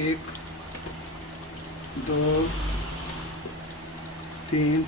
1 2 3